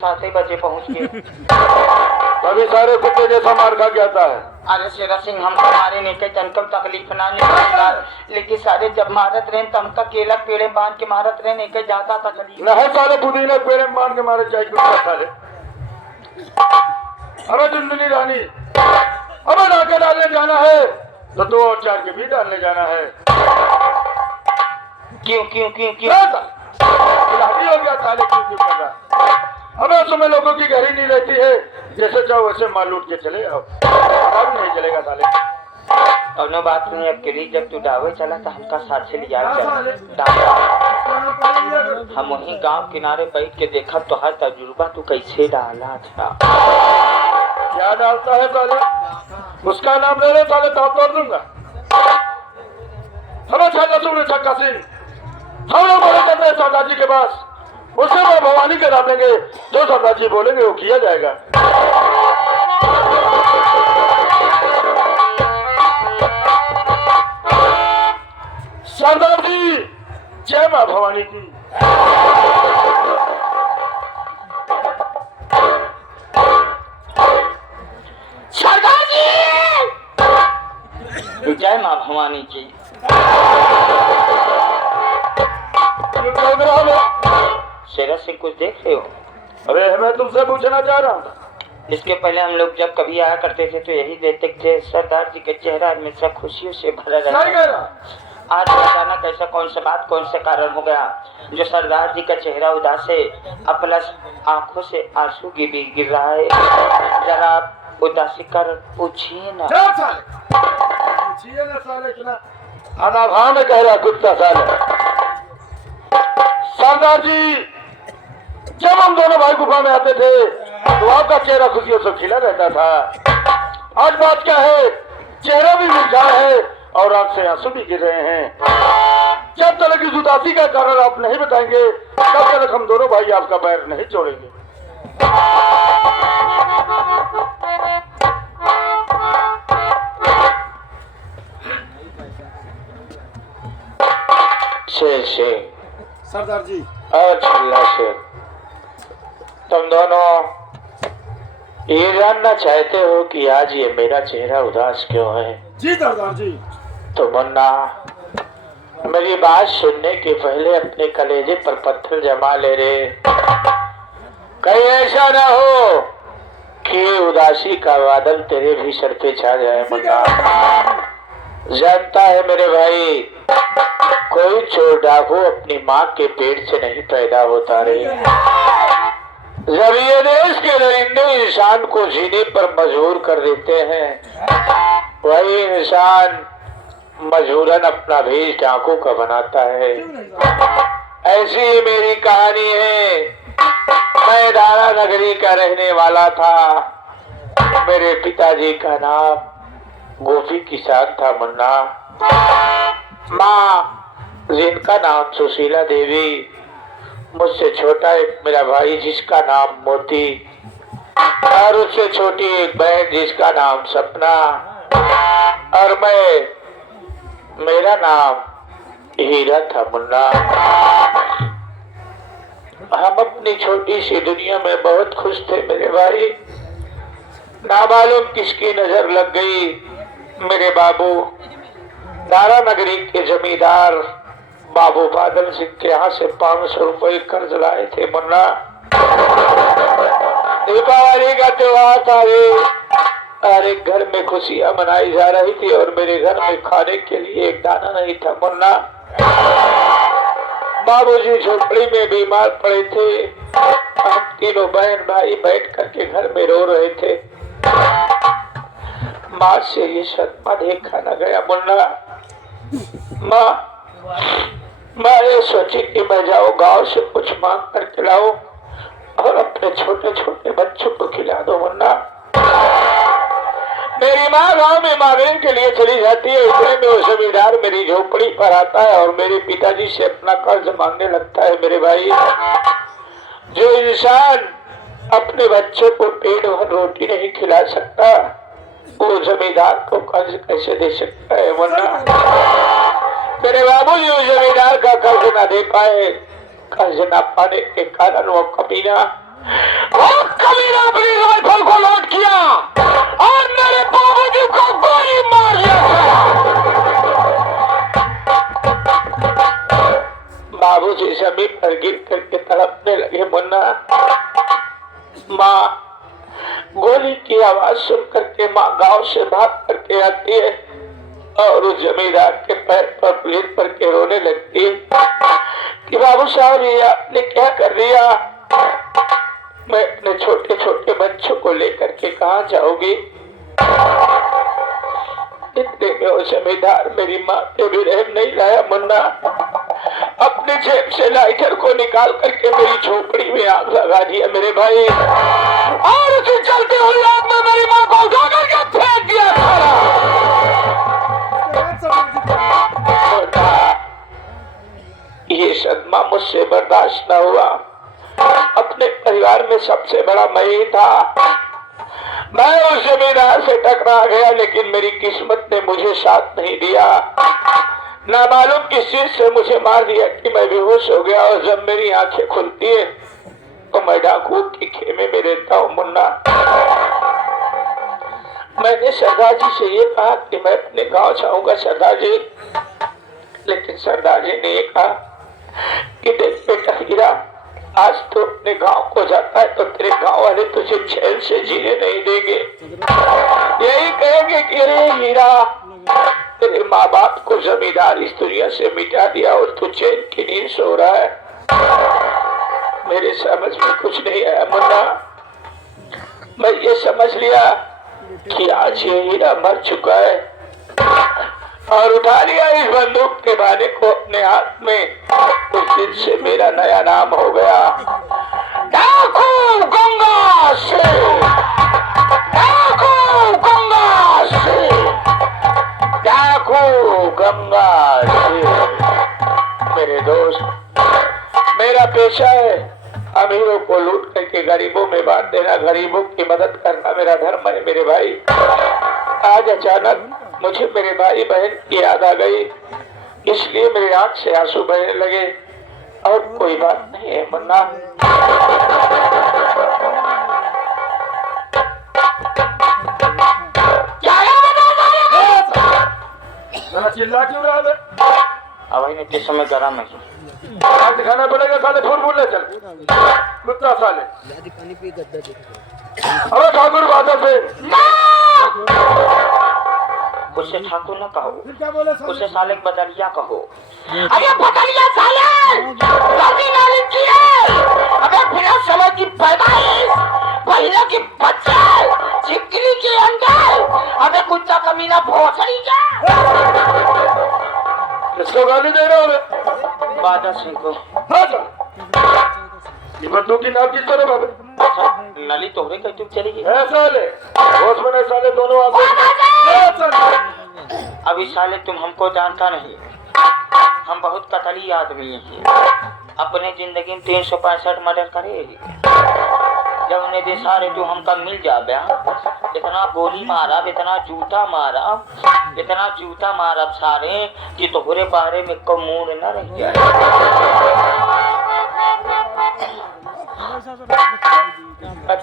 7 बजे पहुंच गए। कभी सारे कुत्ते जैसा मार खा के आता है। अरे शेरा सिंह हमको मारे नहीं के तनको तकलीफ ना निकाला, लेकिन सारे जब मारत रहे तब तक केला पेड़े बांध के मारत रहे नहीं के ज्यादा तकलीफ न है साले पुदीने पेड़े मान के मारे चाहिए कुत्ता साले। अबे चुनमुनी रानी, अबे नाके डालने जाना है तो 2 और 4 के भी डालने जाना है। क्यों क्यों क्यों क्यों इलाही हो गया साले, क्यों क्यों कर रहा। अबे तुम्हें लोगों की गहरी नहीं रहती है, जैसे चाहो वैसे माल लूट के चले आओ, अब नहीं चलेगा साले। और नो बात नहीं, अब के जब तू डावे चला तो हमका साथ से लिया चला। हम वहीं गांव किनारे बैठ के देखा तो हर तजुर्बा तू कैसे डाला था। क्या डालता है साले, उसका नाम ले ले साले तो तोड़ दूंगा। हमें छाला सुन छक्का सिंह, हम लोग बोले करते हैं सरदार जी के पास, उससे वो भवानी के नाम लेंगे, जो सरदार जी बोलेंगे वो किया जाएगा। सरदार जी जय मां भवानी की। सरदार जी जय मां भवानी की। शेरा सिंह कुछ देख रहे हो? अरे मैं तुमसे पूछना चाह रहा हूँ, इसके पहले हम लोग जब कभी आया करते थे तो यही देखते थे सरदार जी के चेहरा हमेशा खुशियों से भरा रहता। आज अचानक ऐसा कौन सा बात, कौन सा कारण हो गया जो सरदार जी का चेहरा उदास है, अपना आंखों से आंसू गिर रहा है? जरा आप उदासी कर पूछिए ना। अनाभा में कह रहा कुत्ता साले। सरदार जी जब हम दोनों भाई गुफा में आते थे तो आपका चेहरा खुशियों से खिला रहता था। आज बात क्या है, चेहरा भी मुरझा है और आंख से आंसू भी गिर रहे हैं। जब तक इस उदासी का कारण आप नहीं बताएंगे तब तक हम दोनों भाई आपका पैर नहीं छोड़ेंगे। शेर सरदार जी अच्छा शेर, तुम दोनों ये जानना चाहते हो कि आज ये मेरा चेहरा उदास क्यों है? जी सरदार जी। तो मुन्ना मेरी बात सुनने के पहले अपने कलेजे पर पत्थर जमा ले रे। कहीं ऐसा ना हो कि उदासी का बादल तेरे भी सर पे छा जाए। मुन्ना जानता है मेरे भाई, कोई चोर डाकू अपनी माँ के पेट से नहीं पैदा होता रे। जब ये देश के दरिंदे इंसान को जीने पर मजबूर कर देते हैं, वही इंसान मजबूरन अपना भेष डाकू का बनाता है। ऐसी ही मेरी कहानी है। मैं दारा नगरी का रहने वाला था। मेरे पिताजी का नाम गोपी किसान था मुन्ना। माँ जिनका नाम सुशीला देवी, मुझसे छोटा एक मेरा भाई जिसका नाम मोती, और उससे छोटी एक बहन जिसका नाम सपना, और मेरा नाम हीरा था मुन्ना। हम अपनी छोटी सी दुनिया में बहुत खुश थे मेरे भाई। ना मालूम किसकी नजर लग गई, मेरे बाबू दारा नगरी के जमींदार बाबू बादल सिंह के यहाँ से 500 रुपए कर्ज लाए थे मुन्ना। दीपावली का त्योहार था रे, और एक घर में खुशियां मनाई जा रही थी और मेरे घर में खाने के लिए एक दाना नहीं था मुन्ना। बाबूजी झोपड़ी में बीमार पड़े थे। हम तीनों बहन भाई बैठ करके घर में रो रहे थे। माँ से ये सदमा देखा न गया मुन्ना। मैं ये सोची कि मैं जाऊँ गांव से कुछ मांग कर खिलाऊं और अपने छोटे छोटे बच्चों को खिला दो मुन्ना। मेरी माँ गांव में मांगने के लिए चली जाती है, इतने में वो जमींदार मेरी झोपड़ी पर आता है और मेरे पिताजी से अपना कर्ज मांगने लगता है मेरे भाई। जो इंसान अपने बच्चों को पेट भर रोटी नहीं खिला सकता, वो जमींदार को कर्ज कैसे दे सकता है मुन्ना। मेरे बाबूजी उस जमींदार का कर्ज न दे पाए। कर्ज न पाने के कारण वो कमीना कमीना अपनी राइफल को लोड किया और मेरे बाबूजी को गोली मार दिया। बाबूजी जमीन पर गिर करके तड़पने लगे। मुन्ना, माँ गोली की आवाज सुन करके माँ गांव से भाग करके आती है और उस जमींदार के पैर पर प्लेट पर के रोने लगती है कि बाबू साहब ये आपने क्या कर दिया? मैं अपने छोटे छोटे बच्चों को लेकर के कहाँ जाऊंगी? इतने में वो जमींदार मेरी माँ पे भी रहम नहीं लाया। मुन्ना अपने जेब से लाइटर को निकाल करके मेरी झोपड़ी में आग लगा दिया मेरे भाई, और उसी चलते हुए आग में मेरी माँ को उठा करके फेंक दिया सारा। ये सदमा मुझसे बर्दाश्त न हुआ। अपने परिवार में सबसे बड़ा मैं ही था। मैं उस जमींदार से टकरा गया, लेकिन मेरी किस्मत ने मुझे साथ नहीं दिया। ना मालूम किस चीज से मुझे मार दिया कि मैं बेहोश हो गया, और जब मेरी आंखें खुलती है तो मैं डाकू के खेमे में रहता हूँ। मुन्ना, मैंने सरदार जी से ये कहा कि मैं अपने गांव जाऊंगा सरदार जी, लेकिन सरदार जी ने ये कहा कि देख बेटा हीरा, आज तो अपने गांव को जाता है तो तेरे गांव वाले तुझे चैन से जीने नहीं देंगे। यही कहेंगे कि अरे हीरा, तेरे माँ बाप को जमींदार इस दुनिया से मिटा दिया और तू चैन की नींद सो रहा है। मेरे समझ में कुछ नहीं आया मुन्ना। मैं ये समझ लिया कि आज ये हीरा मर चुका है और उठा लिया इस बंदूक के बाने को अपने हाथ में। उस दिन से मेरा नया नाम हो गया डाकू गंगा सिंह। डाकू गंगा सिंह, डाकू गंगा सिंह। मेरे दोस्त, मेरा पेशा है अमीरों को लूट करके गरीबों में बांट देना, गरीबों की मदद करना मेरा धर्म है मेरे भाई। आज अचानक मुझे मेरे भाई बहन की याद आ गई, इसलिए मेरी आंख से आंसू बहने लगे, और कोई बात नहीं है मुन्ना। चिल्ला क्यों रहा है? अवही ने किस समय गरम है दिखाना पड़ेगा साले, फूल फूल ले चल कुत्ता साले। अरे ठाकुर बादल से उससे ठाकुर न कहो, उससे साले बदलिया कहो। अरे बदलिया साले गलती नाली की है। अबे बिना समय की पैदाइश, पहले की बच्चे, चिकनी के अंदर, अबे कुत्ता कमीना भोसड़ी क्या? किसको गाली दे रहा हूँ? बादल सिंह को। ये बंदूक की नाम किस तरह बाबे? नली तोहरे कहीं तुम चली गई साले, होश में साले दोनों आगे। अभी साले तुम हमको जानता नहीं, हम बहुत कतली आदमी हैं। अपने जिंदगी में 365 मर्डर करे। जब उन्हें दे सारे तू हमका मिल जाबे, इतना गोली मारा, इतना जूता मारा, इतना जूता मारा सारे कि तोहरे बारे में को मूड न रह जाए।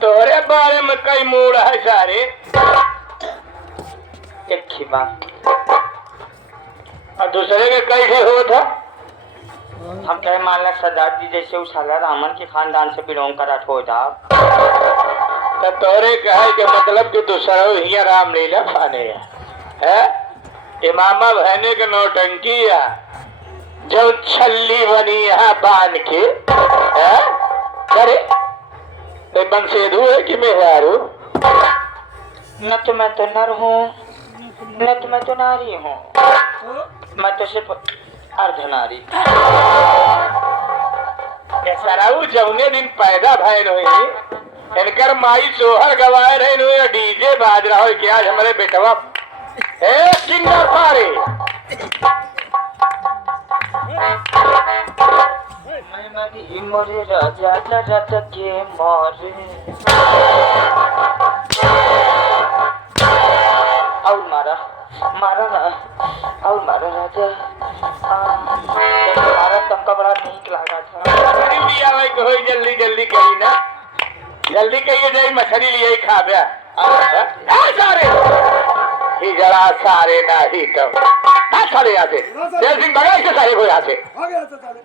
तोहरे बारे में कई मूड है सारे। एक ही बात, और दूसरे के कैसे हो था? हम कहे मान ला सरदार जी जैसे उस साला रामन के खानदान से बिलोंग करत हो था, तो तोरे कहे के मतलब कि दूसरा हिया रामलीला खाने है। इमामा बहने के नौटंकी है जो छल्ली बनी है बांध के है। अरे बंसेधु है कि मेहरारू? न तो मैं तो नर हूँ, न तो मैं तो नारी हूँ, मैं तो सिर्फ अर्धनारी। सराऊ जौने दिन पैदा भैन हुई, इनकर माई सोहर गवाए रहे, डीजे बाज रहा हो क्या हमारे बेटवा ए किंगर पारे। मोरे राजा राजा के मोरे और मारा मारा ना और मारा राजा मारा तुमका बड़ा नीक लगा था। जल्दी जल्दी करी ना जल्दी कहिए जाई मछली लिए खा गया सारे ही जरा सारे नहीं तो साले यहाँ से तेल सिंह भगा इसके साले को यहाँ से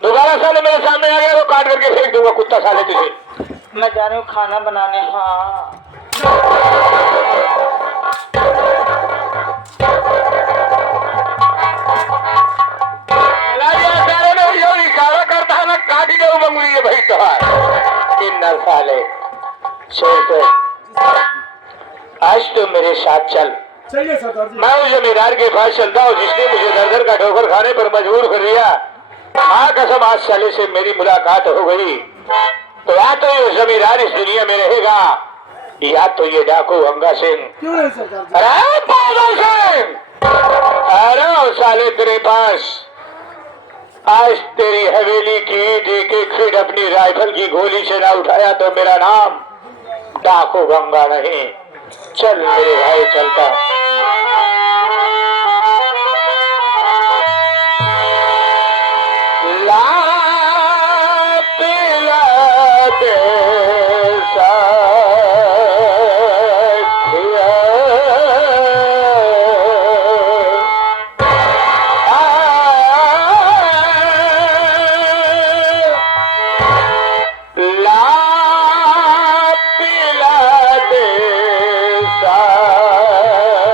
दोबारा साले मेरे सामने आ गया तो काट करके फेंक दूंगा कुत्ता साले तुझे। मैं जा रही हूँ खाना बनाने। हाँ साले में जो इशारा करता है ना काट ही जाऊँ बंगुली है भाई तो किन्नर साले चल आज तो मेरे साथ चल। चलिए सरदार जी। मैं उस जमींदार के पास चलता हूँ जिसने मुझे दर दर का ठोकर खाने पर मजबूर कर दिया। हाँ कसम आज साले से मेरी मुलाकात हो गई तो या तो ये जमींदार इस दुनिया में रहेगा या तो ये डाकू गंगा सिंह। क्यों नहीं सरदार जी? अरे पागल सिंह, अरे साले तेरे पास आज तेरी हवेली की एक एक फीट अपनी राइफल की गोली से ना उठाया तो मेरा नाम डाकू गंगा नहीं। चल मेरे भाई चलता। ला पिला दे साथिया, ला पिला दे साथिया।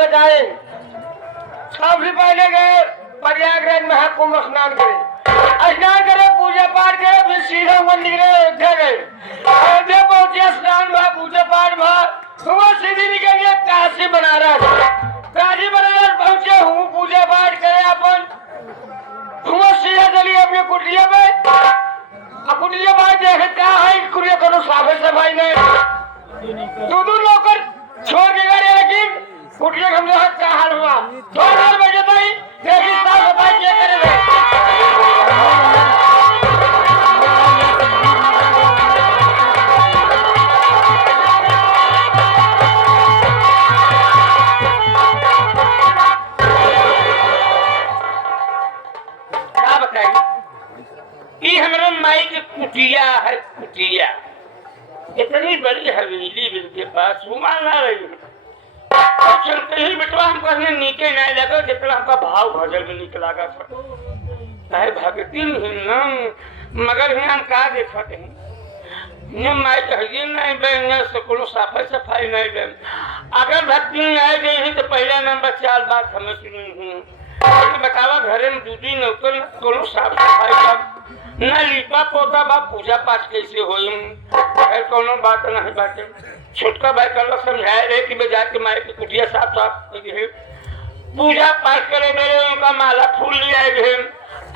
बताए सबसे पहले गए प्रयागराज महाकुंभ स्नान करे, स्नान करे, पूजा पाठ करे, फिर सीधा मंदिर गए, अयोध्या गए। अयोध्या पहुंचे, स्नान हुआ, पूजा पाठ हुआ, सुबह सीधी निकल गए काशी बनारस। काशी बनारस पहुंचे हूँ, पूजा पाठ करे अपन, सुबह सीधा चलिए अपने कुटिया में। कुटिया में देखे क्या है, कुटिया करो साफे सफाई नहीं, दो नौकर छोड़ के गए, लेकिन कुटिया हम लोग क्या हाल हुआ। 2 बजे तक देखी साफ सफाई किया करे क्या बताइए। हमारा माई की कुटिया है, कुटिया इतनी बड़ी हवेली के पास घुमा ना रही और चलते ही बेटवा हम कहने नीचे नहीं लगा, जितना हमका भाव भजल में निकला था भगती नहीं, मगर हम का देखा कहीं माई कहिए नहीं बहन से कोनो सफाई सफाई नहीं बहन। अगर भक्ति नहीं आई गई तो पहला नंबर 4 बात हमें सुनी हूँ। बतावा घरे में दूधी नौकर कोनो साफ सफाई का न लिपा पोता बा, पूजा पाठ कैसे होई है कोनो बात नहीं बाटे। छोटका भाई कल समझाए रहे कि बेजा के मारे की कुटिया साफ साफ है, पूजा पाठ करे मेरे उनका माला फूल ले आए गए,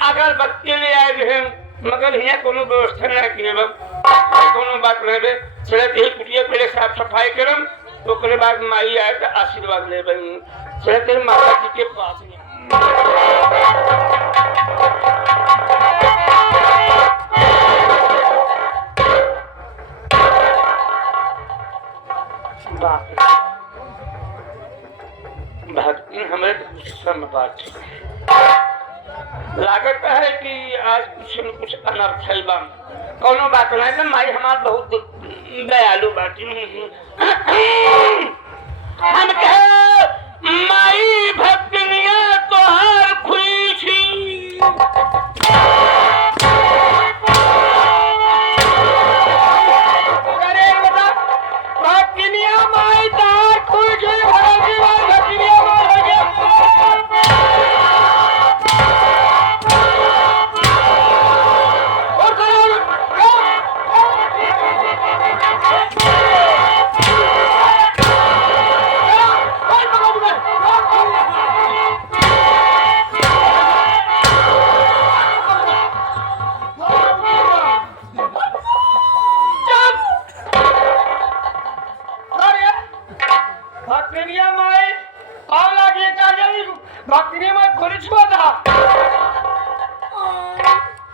अगरबत्ती ले आए गए, मगर यहाँ कोनो व्यवस्था नहीं किए कोनो बात नहीं बे। चले यही कुटिया पहले साफ सफाई करम, तो बाद माई आए तो आशीर्वाद ले बनी। चले माता जी के पास भक्ति हमें गुस्सा बात लागत है कि आज कुछ न कुछ अनर्थ है बा, कोनो बात नहीं। माई हमार बहुत दयालु बाटी हम कहे माई भक्तिनिया तोहार खुली छी, भक्तिनिया माई तोहार खुली छी, भक्तिनिया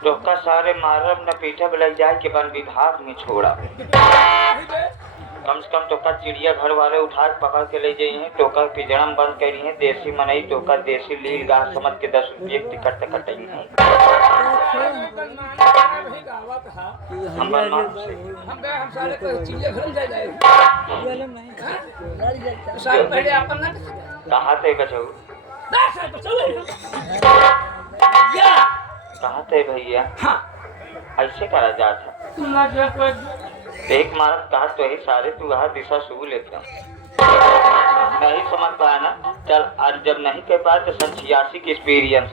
टोका सारे मारब न पीठा लग जाए के वन विभाग में छोड़ा। कम से कम टोका चिड़िया घर वाले उठा के पकड़ के ले जाइए, टोका पिंजरा में बंद करी है। देसी मनई टोका देसी लील गाह समझ के 10 रुपये टिकट कटाई है। कहा थे बचऊ कहा थे भैया ऐसे करा जाता एक मारत कहा तो ही सारे तू वहाँ दिशा शुरू लेते नहीं समझ पाया ना। चल आज जब नहीं कह पाए तो 86 की एक्सपीरियंस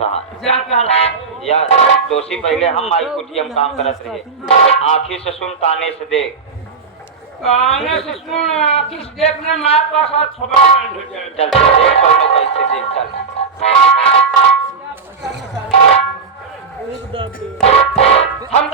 या दोषी पहले हम माई कुटिया में काम करत रहे। आँखी से सुन ताने से देख, काने से सुन आँखी से देखने मार पास थोड़ा चल देख कैसे देख चल। हम